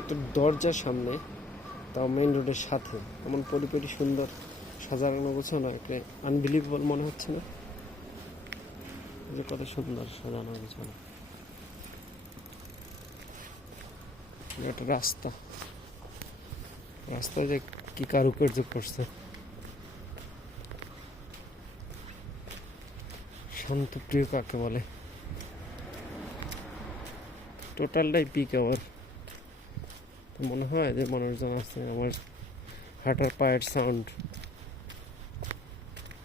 একটা দরজার সামনে, তাও মেইন রোডের সাথে, এমন পরিপরি সুন্দর সাজানো গোছানো, একটা আনবিলিভেবল মনে হচ্ছে না যে কত সুন্দর সাজানো গোছানো। একটা রাস্তায় যে কি কারুকার্য করছে, শান্তপ্রিয় কাকে বলে। টোটালটাই পিক আওয়ার। মনে হয় যে মানুষজন আছে, আমার হাঁটার পায়ের সাউন্ড,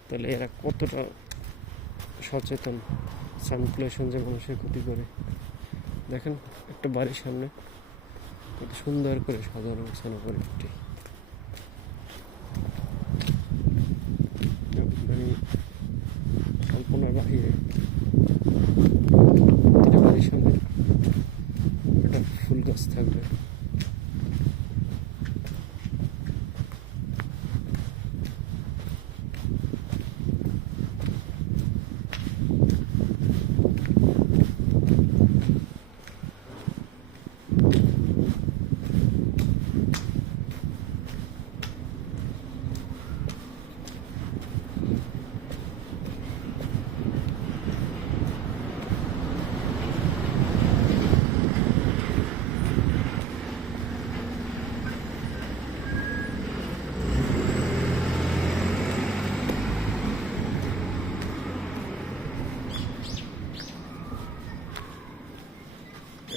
তাহলে এরা কতটা সচেতন। সাউন্ড পলিউশন যে মানুষের ক্ষতি করে। দেখেন একটা বাড়ির সামনে কত সুন্দর করে সাজানো গোছানো করে একটি, মানে কল্পনার বাহিরে। প্রতিটা বাড়ির সামনে একটা ফুল গাছ থাকবে।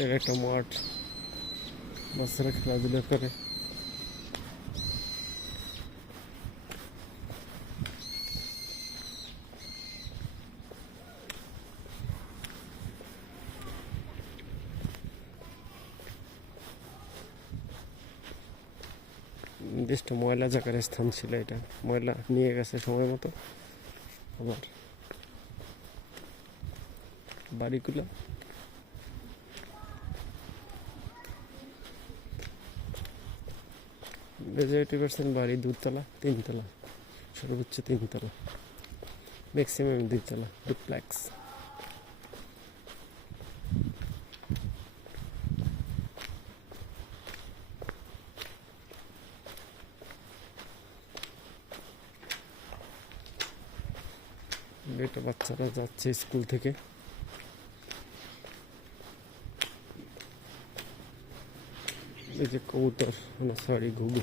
এর একটা মাঠ, বাচ্চারা খেলাধুলা করে। নির্দিষ্ট ময়লা জায়গার স্থান ছিল এটা, ময়লা নিয়ে গেছে সময় মতো। আবার বাড়িগুলো মেজরিটি পার্সেন্ট বাড়ি দুতলা, তিনতলা, সর্বোচ্চ তিনতলা, ম্যাক্সিমাম দুইতলা, ডুপ্লেক্স। এটা বাচ্চারা যাচ্ছে স্কুল থেকে। এই যে কবুতর, না সরি ঘুঘু,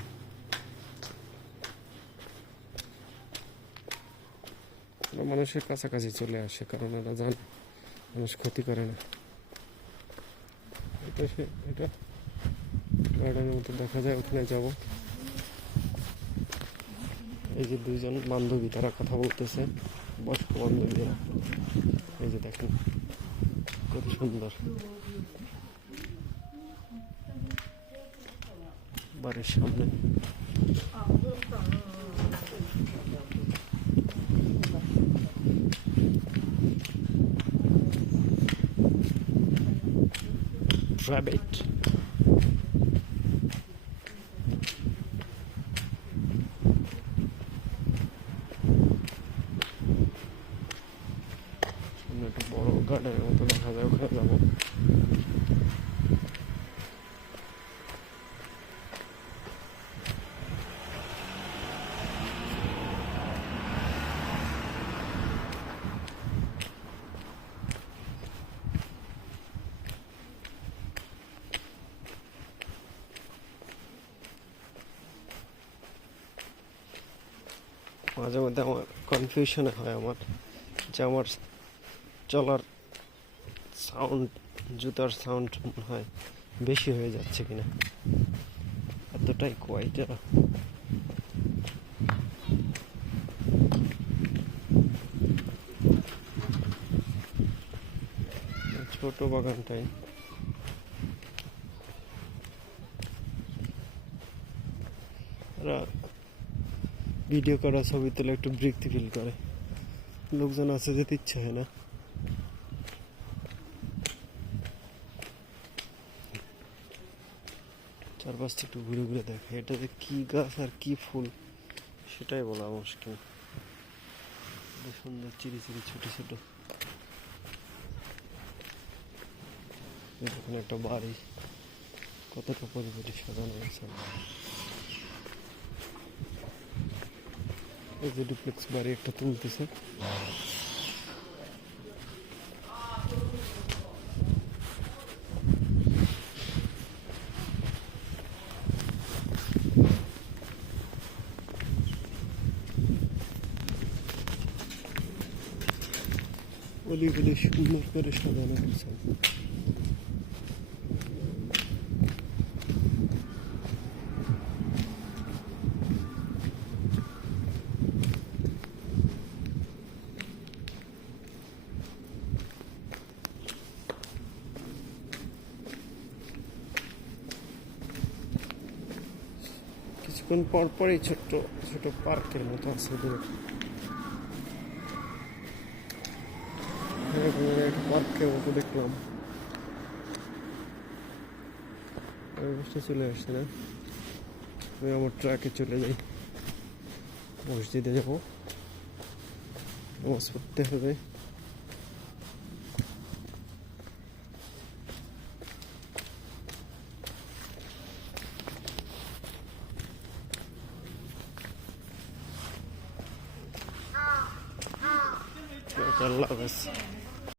মানুষের কাছাকাছি চলে আসে, কারণ ওরা জানে মানুষ ক্ষতি করে না। এটা গার্ডেনের মতো দেখা যায়, ওখানে যাব। এই যে দুইজন বান্ধবী, তারা কথা বলতেছে, বয়স্ক বান্ধবীরা। এই যে দেখেন কত সুন্দর বাড়ির সামনে। rabbit একটা বড় গার্ডেনের মতো দেখা যায়, ওখানে যাবো। মাঝে মধ্যে আমার কনফিউশনে হয় আমার, যে আমার চলার সাউন্ড, জুতার সাউন্ড মনে হয় বেশি হয়ে যাচ্ছে কিনা, এতটাই কোয়াইট। ছোট বাগানটাই ভিডিও করা, ছবি তুলে একটু বৃত্তি ফিল করে। লোকজন আছে, যেতে ইচ্ছে হয় না। চারপাশটা একটু ঘুরে ঘুরে দেখে, এটাতে কি গাছ আর কি ফুল সেটাই বলা মুশকিল। সুন্দর চিরি চিরি ছোট ছোট। এখানে একটা বাড়ি, কতটা পরিপাটি সাজানো আছে। এই যে ডুপ্লেক্স বাড়ি একটা তুলতেছে। অলিগুলি সুন্দর করে সাজানো হয়েছে। কিছুক্ষণ পর পরই ছোট্ট ছোট পার্কের মতো আছে দূরে। একটা পার্কের মতো দেখলাম। অবস্থা চলে আসছে না, আমি আমার ট্রাকে চলে যাই। মসজিদে যাবো, নামাজ পড়তে হবে। আল্লাহ হাফেজ।